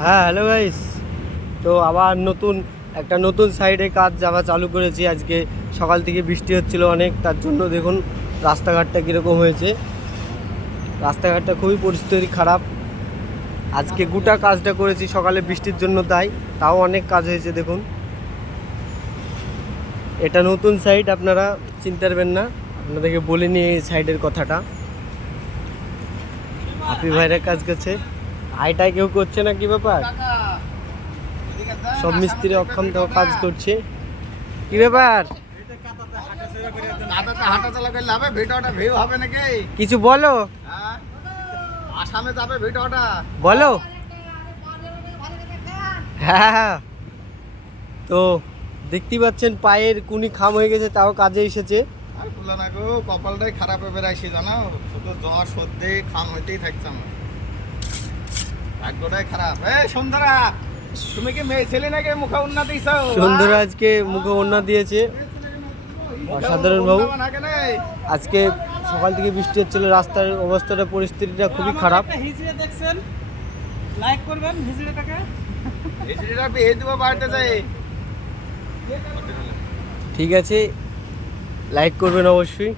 হ্যাঁ hello guys. তো আবার নতুন সাইডে কাজ আবার চালু করেছি। আজকে সকাল থেকে বৃষ্টি হচ্ছিল অনেক, তার জন্য দেখুন রাস্তাঘাটটা কীরকম হয়েছে। রাস্তাঘাটটা খুবই পরিস্থিতি খারাপ। আজকে গোটা কাজটা করেছি সকালে বৃষ্টির জন্য, তাও অনেক কাজ হয়েছে দেখুন। এটা নতুন সাইড, আপনারা চিনতে পারবেন না, আপনাদেরকে বলে নিয়ে এই সাইডের কথাটা। হাফি ভাইরা কাজ করছে, আইটাই কেউ করছে না, কি ব্যাপার? সব মিস্ত্রি অক্ষম তো কাজ করছে, কি ব্যাপার? হাঁটা চলা করলে হবে, ভিডিওটা ভিউ হবে নাকি? কিছু বলো, হ্যাঁ? আসামে যাবে ভিডিওটা। বলো। হ্যাঁ, তো দেখতেই পাচ্ছেন পায়ের কুনি খাম হয়ে গেছে, তাও কাজে এসেছে। আর বললো না গো, কপালটাই খারাপ হয়ে বেড়াইছি জানো, শুধু জ্বর সর্দি খাম হইতেই থাকছে আমার, ভাগ্যটাই খারাপ। এই সন্ধ্যারা, তুমি কি মেয়ে ছেলে নাকি মুখে উন্না দিছ? সুন্দর আজকে মুখে ওড়না দিয়েছে, অসাধারণ বাবু। আজকে সকাল থেকে বৃষ্টি হচ্ছিল, রাস্তার অবস্থাটা পরিস্থিতিটা খুবই খারাপ। হিজড়ে দেখছেন, লাইক করবেন হিজড়েটাকে। হিজড়িটা বিয়ে দিব বাড়িতে যাই। ঠিক আছে, লাইক করবেন অবশ্যই।